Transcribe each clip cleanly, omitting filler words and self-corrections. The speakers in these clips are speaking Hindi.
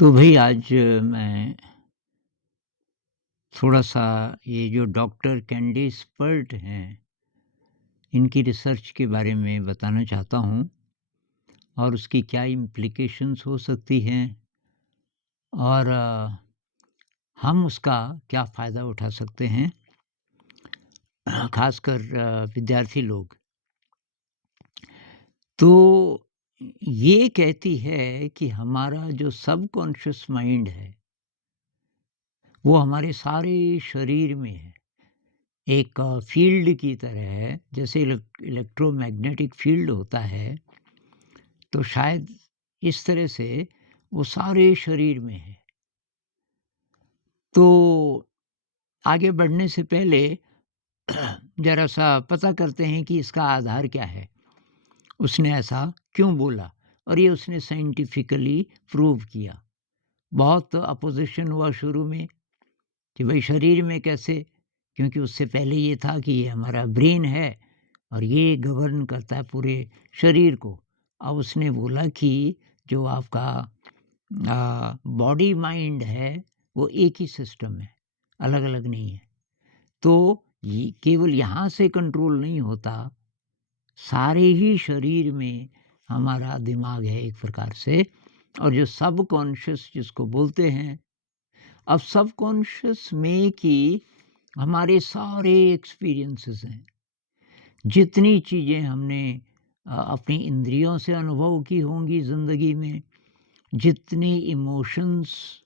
तो भई आज मैं थोड़ा-सा ये जो डॉक्टर कैंडिस पर्ट हैं, इनकी रिसर्च के बारे में बताना चाहता हूँ और उसकी क्या इम्प्लिकेशंस हो सकती हैं और हम उसका क्या फ़ायदा उठा सकते हैं, ख़ासकर विद्यार्थी लोग। तो ये कहती है कि हमारा जो सबकॉन्शियस माइंड है, वो हमारे सारे शरीर में है। एक फ़ील्ड की तरह है, जैसे इलेक्ट्रोमैग्नेटिक फ़ील्ड होता है, तो शायद इस तरह से वो सारे शरीर में है। तो आगे बढ़ने से पहले ज़रा-सा पता करते हैं कि इसका आधार क्या है? उसने ऐसा क्यों बोला? और ये उसने साइंटिफिकली प्रूव किया। बहुत अपोज़िशन हुआ शुरू में कि भई शरीर में कैसे? क्योंकि उससे पहले ये था कि ये हमारा ब्रेन है और ये गवर्न करता है पूरे शरीर को। अब उसने बोला कि जो आपका बॉडी माइंड है, वो एक ही सिस्टम है, अलग-अलग नहीं है। तो ये केवल यहाँ से कंट्रोल नहीं होता, सारे ही शरीर में हमारा दिमाग है एक प्रकार से। और जो सबकॉन्शियस जिसको बोलते हैं, अब सबकॉन्शियस में कि हमारे सारे एक्सपीरियंसेस हैं। जितनी चीज़ें हमने अपनी इंद्रियों से अनुभव की होंगी ज़िंदगी में, जितने इमोशंस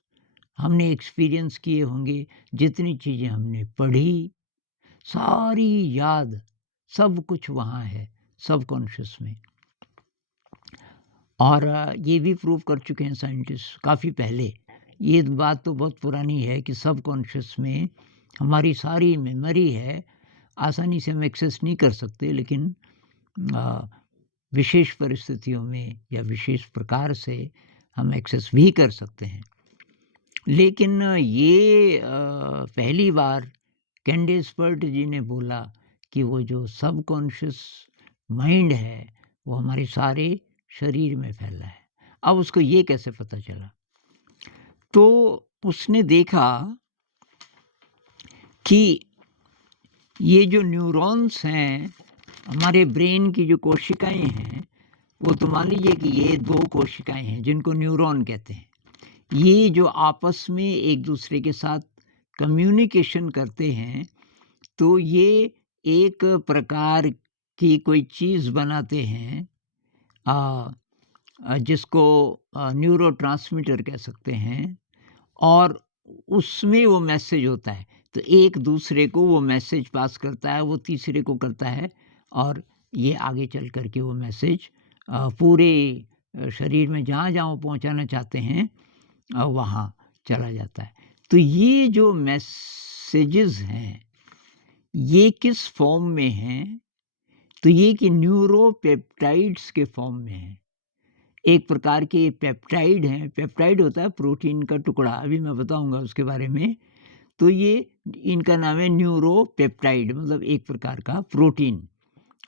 हमने एक्सपीरियंस किए होंगे, जितनी चीज़ें हमने पढ़ी, सारी याद, सब कुछ वहाँ है सबकॉन्शियस में। और ये भी प्रूव कर चुके हैं साइंटिस्ट काफ़ी पहले। ये बात तो बहुत पुरानी है कि सबकॉन्शियस में हमारी सारी मेमोरी है। आसानी से हम एक्सेस नहीं कर सकते, लेकिन अ, विशेष परिस्थितियों में या विशेष प्रकार से हम एक्सेस भी कर सकते हैं। लेकिन ये पहली बार कैंडिस पर्ट जी ने बोला कि वो जो सबकॉन्शियस माइंड है, वो हमारे सारे शरीर में फैला है। अब उसको ये कैसे पता चला? तो उसने देखा कि ये जो न्यूरॉन्स हैं, हमारे ब्रेन की जो कोशिकाएँ हैं, वो तो मान लीजिए कि ये 2 कोशिकाएँ हैं जिनको न्यूरॉन कहते हैं। ये जो आपस में एक-दूसरे के साथ कम्युनिकेशन करते हैं, तो ये एक प्रकार की कोई चीज़ बनाते हैं, अ जिसको न्यूरोट्रांसमीटर कह सकते हैं। और उसमें वो मैसेज होता है, तो एक दूसरे को वो मैसेज पास करता है, वो तीसरे को करता है और ये आगे चल कर के वो मैसेज पूरे शरीर में जहाँ-जहाँ वो पहुँचाना चाहते हैं, वहाँ चला जाता है। तो ये जो मैसेजेस हैं, ये किस फॉर्म में हैं? तो ये कि न्यूरोपेप्टाइड्स के फॉर्म में हैं। एक प्रकार के पेप्टाइड हैं, पेप्टाइड होता है प्रोटीन का टुकड़ा, अभी मैं बताऊँगा उसके बारे में। तो ये इनका नाम है न्यूरोपेप्टाइड, मतलब एक प्रकार का प्रोटीन।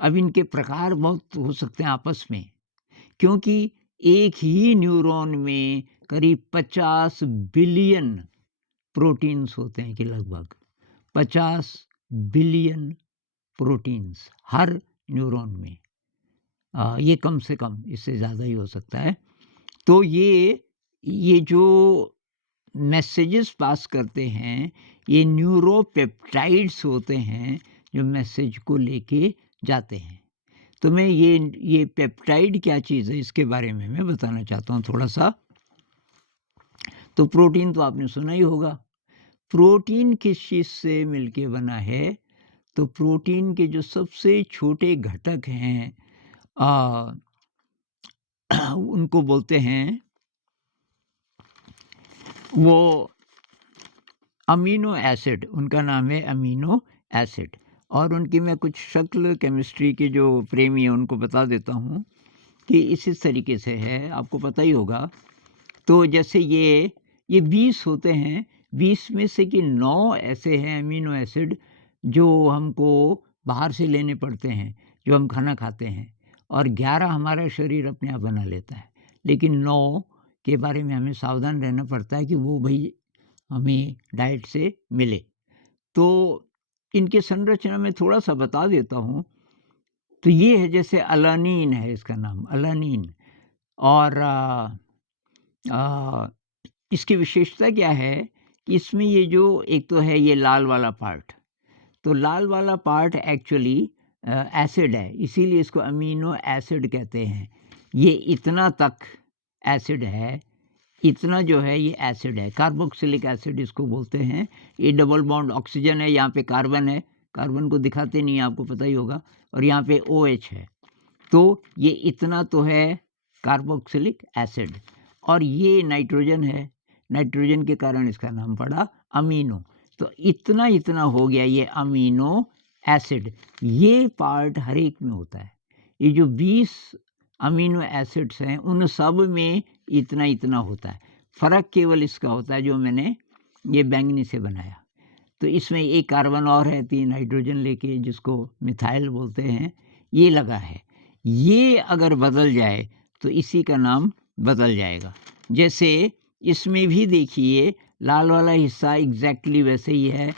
अब इनके प्रकार बहुत हो सकते हैं आपस में, क्योंकि एक ही न्यूरॉन में करीब 50 बिलियन प्रोटीन्स होते हैं कि लगभग 50 बिलियन प्रोटीन्स हर न्यूरॉन में। ये कम से कम, इससे ज़्यादा ही हो सकता है। तो ये जो मैसेजेस पास करते हैं, ये न्यूरोपेप्टाइड्स होते हैं जो मैसेज को लेके जाते हैं। तो मैं ये पेप्टाइड क्या चीज़ है इसके बारे में मैं बताना चाहता हूँ थोड़ा-सा। तो प्रोटीन तो आपने सुना ही होगा। प्रोटीन किस चीज़ से मिलके बना है? तो प्रोटीन के जो सबसे छोटे घटक हैं, अ, उनको बोलते हैं वो अमीनो एसिड, उनका नाम है अमीनो एसिड। और उनकी मैं कुछ शक्ल केमिस्ट्री के जो प्रेमी हैं उनको बता देता हूँ कि इस तरीके से है, आपको पता ही होगा। तो जैसे ये 20 होते हैं, 20 में से कि 9 ऐसे हैं अमीनो एसिड जो हमको बाहर से लेने पड़ते हैं, जो हम खाना खाते हैं, और 11 हमारा शरीर अपने आप बना लेता है। लेकिन 9 के बारे में हमें सावधान रहना पड़ता है कि वो भाई हमें डाइट से मिले। तो इनकी संरचना में थोड़ा-सा बता देता हूँ। तो ये है, जैसे अलानीन है इसका नाम, अलानीन। और इसकी विशेषता क्या है कि इसमें ये जो एक तो है ये लाल वाला पार्ट, तो लाल वाला पार्ट एक्चुअली एसिड है, इसीलिए इसको अमीनो एसिड कहते हैं। ये इतना तक एसिड है, इतना जो है ये एसिड है, कार्बोक्सिलिक एसिड इसको बोलते हैं। ये डबल बॉन्ड ऑक्सीजन है, यहाँ पे कार्बन है, कार्बन को दिखाते नहीं, आपको पता ही होगा, और यहाँ पे OH है। तो ये इतना तो है कार्बोक्सिलिक एसिड, और ये नाइट्रोजन है, नाइट्रोजन के कारण इसका नाम पड़ा अमीनो। तो इतना इतना हो गया ये अमीनो एसिड। ये पार्ट हर एक में होता है। ये जो 20 अमीनो एसिड्स हैं उन सब में इतना इतना होता है। फ़र्क केवल इसका होता है जो मैंने ये बैंगनी से बनाया, तो इसमें एक कार्बन और है 3 हाइड्रोजन लेके, जिसको मिथाइल बोलते हैं, ये लगा है। ये अगर बदल जाए तो इसी का नाम बदल जाएगा। जैसे इसमें भी देखिए लाल वाला हिस्सा एग्जैक्टली वैसे ही है,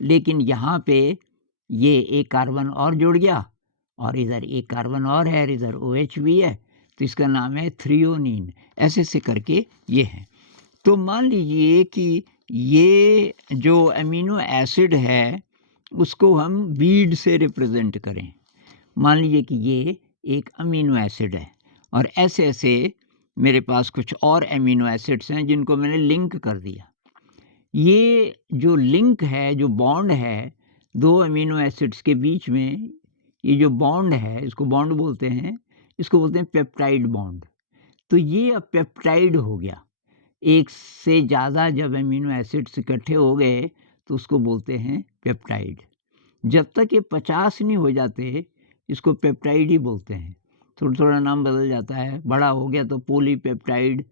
लेकिन यहाँ पे ये एक कार्बन और जुड़ गया, और इधर एक कार्बन और है, और इधर OH भी है, तो इसका नाम है थ्रियोनीन। ऐसे ऐसे करके ये है। तो मान लीजिए कि ये जो अमीनो एसिड है उसको हम वीड से रिप्रेजेंट करें। मान लीजिए कि ये एक अमीनो एसिड है, और ऐसे ऐसे मेरे पास कुछ और अमीनो एसिड्स हैं जिनको मैंने लिंक कर दिया। ये जो लिंक है, जो बॉन्ड है दो अमीनो एसिड्स के बीच में, ये जो बॉन्ड है इसको बॉन्ड बोलते हैं, इसको बोलते हैं पेप्टाइड बॉन्ड। तो ये अब पेप्टाइड हो गया। एक से ज़्यादा जब अमीनो एसिड्स इकट्ठे हो गए तो उसको बोलते हैं पेप्टाइड। जब तक ये 50 नहीं हो जाते इसको पेप्टाइड ही बोलते हैं। थोड़ा थोड़ा नाम बदल जाता है, बड़ा हो गया तो पॉलीपेप्टाइड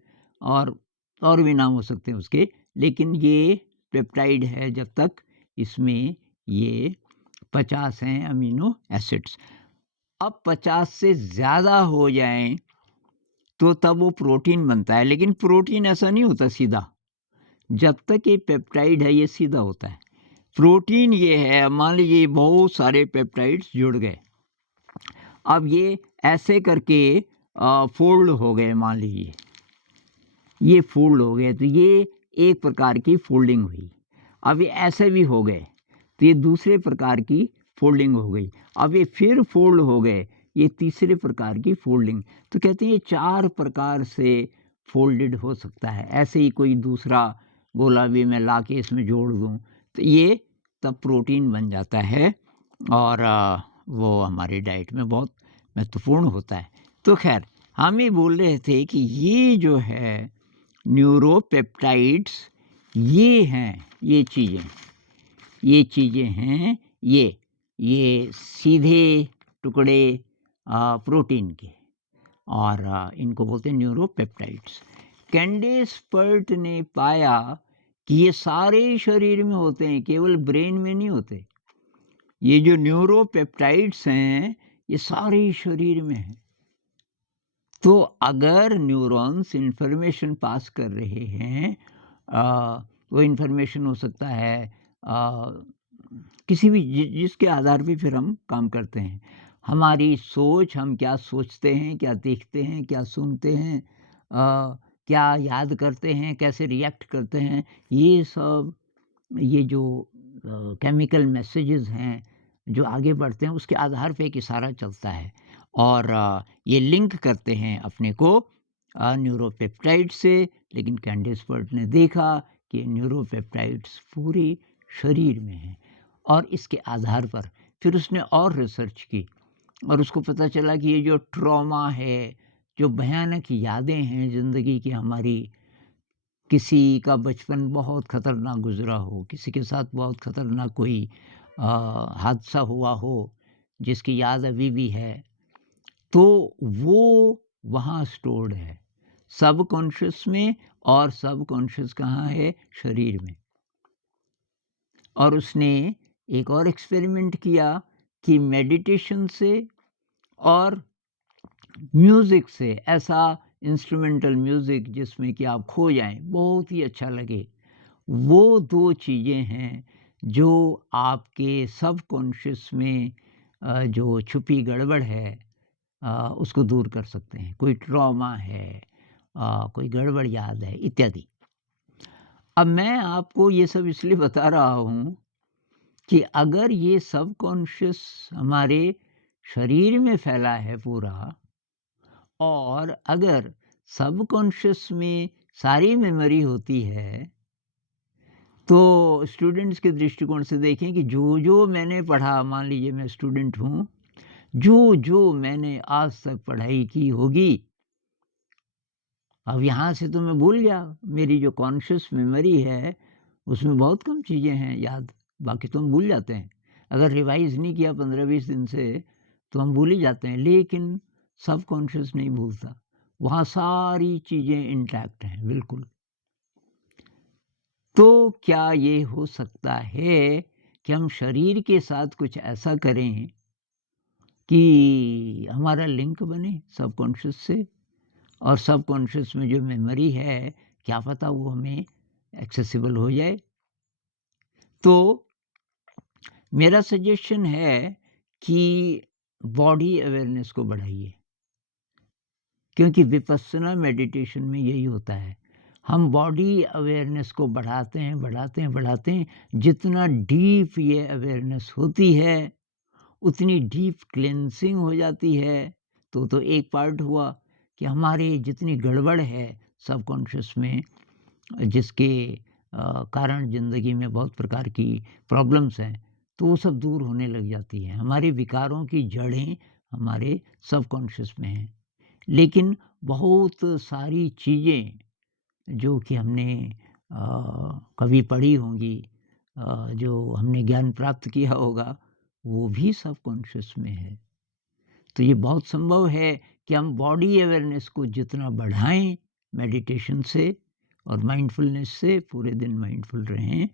और भी नाम हो सकते हैं उसके, लेकिन ये पेप्टाइड है जब तक इसमें ये 50 हैं अमीनो एसिड्स। अब 50 से ज़्यादा हो जाएं तो तब वो प्रोटीन बनता है, लेकिन प्रोटीन ऐसा नहीं होता सीधा। जब तक ये पेप्टाइड है ये सीधा होता है। प्रोटीन ये है, मान लीजिए बहुत सारे पेप्टाइड्स जुड़ गए, अब ये ऐसे करके फोल्ड हो गए, मान लीजिए ये फोल्ड हो गए, तो ये एक प्रकार की फोल्डिंग हुई। अब ये ऐसे भी हो गए तो ये दूसरे प्रकार की फोल्डिंग हो गई। अब ये फिर फोल्ड हो गए, ये तीसरे प्रकार की फोल्डिंग। तो कहते हैं ये 4 प्रकार से फोल्डेड हो सकता है। ऐसे ही कोई दूसरा गोला भी मैं ला के इसमें जोड़ दूँ तो ये तब प्रोटीन बन जाता है, और वो हमारी डाइट में बहुत महत्वपूर्ण होता है। तो खैर हम ये बोल रहे थे कि ये जो है न्यूरोपेप्टाइड्स, ये हैं ये चीज़ें हैं, ये सीधे टुकड़े प्रोटीन के, और इनको बोलते हैं न्यूरोपेप्टाइड्स। कैंडेस्पर्ट ने पाया कि ये सारे शरीर में होते हैं, केवल ब्रेन में नहीं होते। ये जो न्यूरोपेप्टाइड्स हैं ये सारे शरीर में हैं। तो अगर न्यूरॉन्स इन्फॉर्मेशन पास कर रहे हैं, वो इन्फॉर्मेशन हो सकता है किसी भी जिसके आधार पे फिर हम काम करते हैं। हमारी सोच, हम क्या सोचते हैं, क्या देखते हैं, क्या सुनते हैं, क्या याद करते हैं, कैसे रिएक्ट करते हैं, ये सब, ये जो केमिकल मैसेजेस हैं जो आगे बढ़ते हैं उसके आधार पे एक इशारा चलता है, और ये लिंक करते हैं अपने को न्यूरोपेप्टाइड से। लेकिन कैंडेस्पर्ट ने देखा कि न्यूरोपेप्टाइड्स पूरे शरीर में हैं, और इसके आधार पर फिर उसने और रिसर्च की, और उसको पता चला कि ये जो ट्रॉमा है, जो भयानक यादें हैं ज़िंदगी की हमारी, किसी का बचपन बहुत ख़तरनाक गुज़रा हो, किसी के साथ बहुत ख़तरनाक कोई हादसा हुआ हो जिसकी याद अभी भी है, तो वो वहाँ स्टोर्ड है सबकॉन्शियस में। और सबकॉन्शियस कहाँ है? शरीर में। और उसने एक और एक्सपेरिमेंट किया कि मेडिटेशन से और म्यूज़िक से ऐसा इंस्ट्रूमेंटल म्यूज़िक जिसमें कि आप खो जाएँ, बहुत ही अच्छा लगे। वो 2 चीज़ें हैं जो आपके सबकॉन्शियस में जो छुपी गड़बड़ है उसको दूर कर सकते हैं। कोई ट्रॉमा है, कोई गड़बड़ याद है इत्यादि। अब मैं आपको ये सब इसलिए बता रहा हूँ कि अगर ये सबकॉन्शियस हमारे शरीर में फैला है पूरा, और अगर सबकॉन्शियस में सारी मेमोरी होती है, तो स्टूडेंट्स के दृष्टिकोण से देखें कि जो मैंने पढ़ा, मान लीजिए मैं स्टूडेंट हूँ, जो मैंने आज तक पढ़ाई की होगी, अब यहाँ से तो मैं भूल गया। मेरी जो कॉन्शियस मेमोरी है, उसमें बहुत कम चीज़ें हैं याद, बाकी तो हम भूल जाते हैं। अगर रिवाइज़ नहीं किया 15-20 दिन से, तो हम भूल ही जाते हैं, लेकिन सबकॉन्शियस नहीं भूलता। वहाँ सारी चीज़ें इंटैक्ट हैं, बिल्कुल। तो क्या ये हो सकता है कि हम शरीर के साथ कुछ ऐसा करें कि हमारा लिंक बने सबकॉन्शियस से, और सबकॉन्शियस में जो मेमोरी है, क्या पता वो हमें एक्सेसिबल हो जाए? तो मेरा सजेशन है कि बॉडी अवेयरनेस को बढ़ाइए, क्योंकि विपस्सना मेडिटेशन में यही होता है। हम बॉडी अवेयरनेस को बढ़ाते हैं। जितना डीप ये अवेयरनेस होती है, उतनी डीप क्लेंसिंग हो जाती है। तो एक पार्ट हुआ कि हमारे जितनी गड़बड़ है सबकॉन्शियस में, जिसके कारण ज़िंदगी में बहुत प्रकार की प्रॉब्लम्स हैं, तो वो सब दूर होने लग जाती हैं। हमारे विकारों की जड़ें हमारे सबकॉन्शियस में हैं। लेकिन बहुत सारी चीज़ें जो कि हमने कभी पढ़ी होंगी, जो हमने ज्ञान प्राप्त किया होगा, वो भी सबकॉन्शियस में है। तो ये बहुत संभव है कि हम बॉडी अवेयरनेस को जितना बढ़ाएं मेडिटेशन से और माइंडफुलनेस से, पूरे दिन माइंडफुल रहें,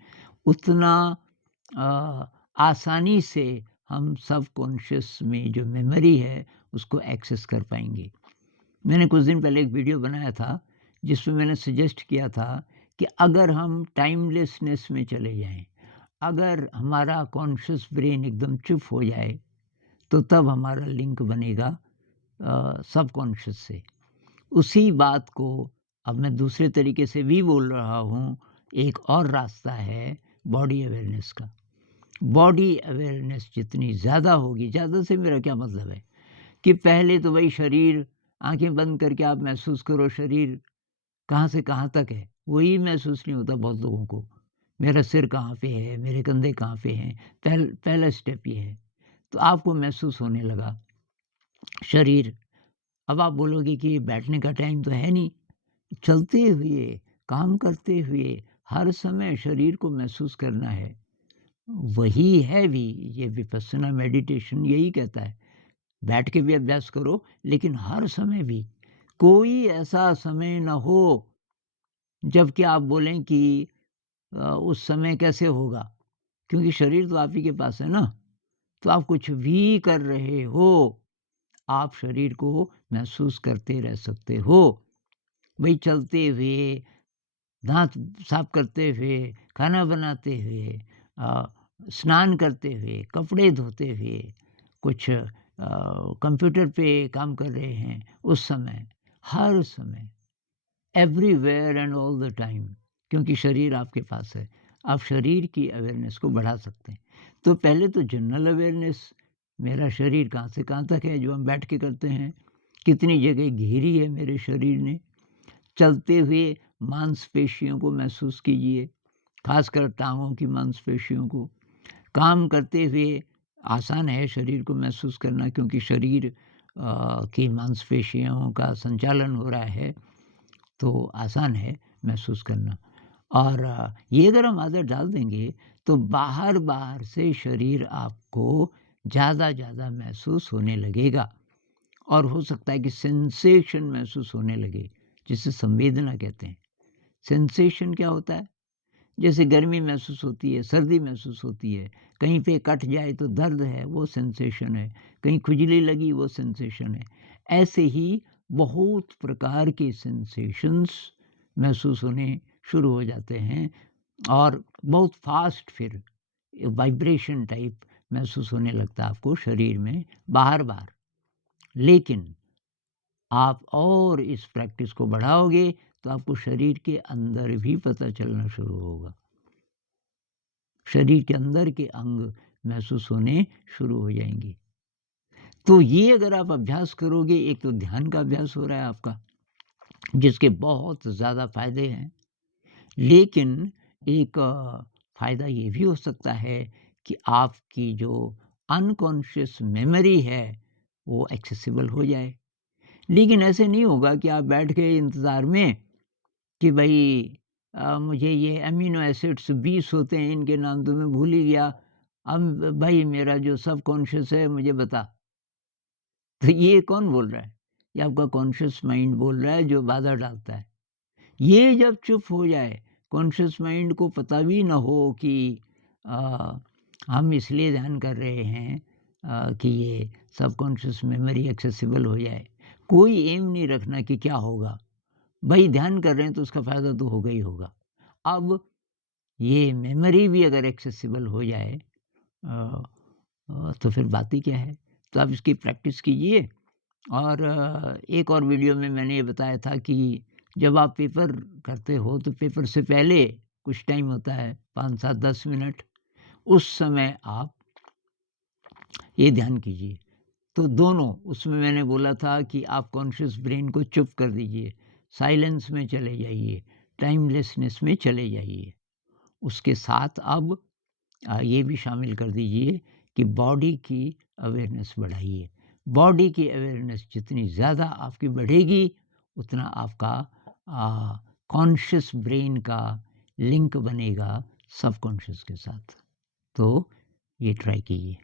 उतना अ, आसानी से हम सबकॉन्शियस में जो मेमोरी है उसको एक्सेस कर पाएंगे। मैंने कुछ दिन पहले एक वीडियो बनाया था जिसमें मैंने सजेस्ट किया था कि अगर हम टाइमलेसनेस में चले जाएं, अगर हमारा कॉन्शियस ब्रेन एकदम चुप हो जाए, तो तब हमारा लिंक बनेगा सबकॉन्शियस से। उसी बात को अब मैं दूसरे तरीके से भी बोल रहा हूँ। एक और रास्ता है बॉडी अवेयरनेस का। बॉडी अवेयरनेस जितनी ज़्यादा होगी, ज़्यादा से मेरा क्या मतलब है कि पहले तो भाई शरीर, आंखें बंद करके आप महसूस करो शरीर कहाँ से कहाँ तक है, वही महसूस नहीं होता बहुत लोगों को। मेरा सिर कहाँ पे है, मेरे कंधे कहाँ पे हैं, पहला स्टेप ये है। तो आपको महसूस होने लगा शरीर। अब आप बोलोगे कि ये बैठने का टाइम तो है नहीं, चलते हुए, काम करते हुए, हर समय शरीर को महसूस करना है। वही है भी, ये विपस्सना मेडिटेशन यही कहता है। बैठ के भी अभ्यास करो, लेकिन हर समय भी। कोई ऐसा समय ना हो जबकि आप बोलें कि उस समय कैसे होगा, क्योंकि शरीर तो आप ही के पास है ना। तो आप कुछ भी कर रहे हो, आप शरीर को महसूस करते रह सकते हो। भई चलते हुए, दाँत साफ करते हुए, खाना बनाते हुए, स्नान करते हुए, कपड़े धोते हुए, कुछ कंप्यूटर पे काम कर रहे हैं, उस समय, हर समय, everywhere and all the time, क्योंकि शरीर आपके पास है। आप शरीर की अवेयरनेस को बढ़ा सकते हैं। तो पहले तो जनरल अवेयरनेस, मेरा शरीर कहाँ से कहाँ तक है, जो हम बैठ के करते हैं, कितनी जगह घेरी है मेरे शरीर ने। चलते हुए मांसपेशियों को महसूस कीजिए, खासकर टाँगों की मांसपेशियों को। काम करते हुए आसान है शरीर को महसूस करना, क्योंकि शरीर की मांसपेशियों का संचालन हो रहा है, तो आसान है महसूस करना। और ये अगर हम आदत डाल देंगे, तो बाहर से शरीर आपको ज़्यादा महसूस होने लगेगा, और हो सकता है कि सेंसेशन महसूस होने लगे, जिसे संवेदना कहते हैं। सेंसेशन क्या होता है? जैसे गर्मी महसूस होती है, सर्दी महसूस होती है, कहीं पे कट जाए तो दर्द है, वो सेंसेशन है, कहीं खुजली लगी, वो सेंसेशन है। ऐसे ही बहुत प्रकार के सेंसेशंस महसूस होने शुरू हो जाते हैं और बहुत फास्ट फिर वाइब्रेशन टाइप महसूस होने लगता है आपको शरीर में बार-बार। लेकिन आप और इस प्रैक्टिस को बढ़ाओगे तो आपको शरीर के अंदर भी पता चलना शुरू होगा। शरीर के अंदर के अंग महसूस होने शुरू हो जाएंगे। तो ये अगर आप अभ्यास करोगे, एक तो ध्यान का अभ्यास हो रहा है आपका, जिसके बहुत ज़्यादा फ़ायदे हैं। लेकिन एक फ़ायदा ये भी हो सकता है कि आपकी जो अनकॉन्शियस मेमोरी है वो एक्सेसिबल हो जाए। लेकिन ऐसे नहीं होगा कि आप बैठ के इंतज़ार में कि भई मुझे ये अमीनो एसिड्स 20 होते हैं, इनके नाम तो मैं भूल ही गया। अब भाई मेरा जो सबकॉन्शियस है मुझे बता। तो ये कौन बोल रहा है? ये आपका कॉन्शियस माइंड बोल रहा है जो बाधा डालता है। ये जब चुप हो जाए, कॉन्शियस माइंड को पता भी ना हो कि अ, हम इसलिए ध्यान कर रहे हैं कि ये सबकॉन्शियस मेमोरी एक्सेसिबल हो जाए। कोई एम नहीं रखना कि क्या होगा। भई ध्यान कर रहे हैं तो उसका फ़ायदा तो होगा ही होगा। अब ये मेमोरी भी अगर एक्सेसिबल हो जाए अ तो फिर बात ही क्या है? तो आप इसकी प्रैक्टिस कीजिए। और एक और वीडियो में मैंने ये बताया था कि जब आप पेपर करते हो तो पेपर से पहले कुछ टाइम होता है 5, 7, 10 मिनट, उस समय आप ये ध्यान कीजिए। तो दोनों उसमें मैंने बोला था कि आप कॉन्शियस ब्रेन को चुप कर दीजिए, साइलेंस में चले जाइए, टाइमलेसनेस में चले जाइए। उसके साथ अब ये भी शामिल कर दीजिए कि बॉडी की अवेयरनेस बढ़ाइए। बॉडी की अवेयरनेस जितनी ज़्यादा आपकी बढ़ेगी, उतना आपका कॉन्शियस ब्रेन का लिंक बनेगा सबकॉन्शियस के साथ। तो ये ट्राई कीजिए।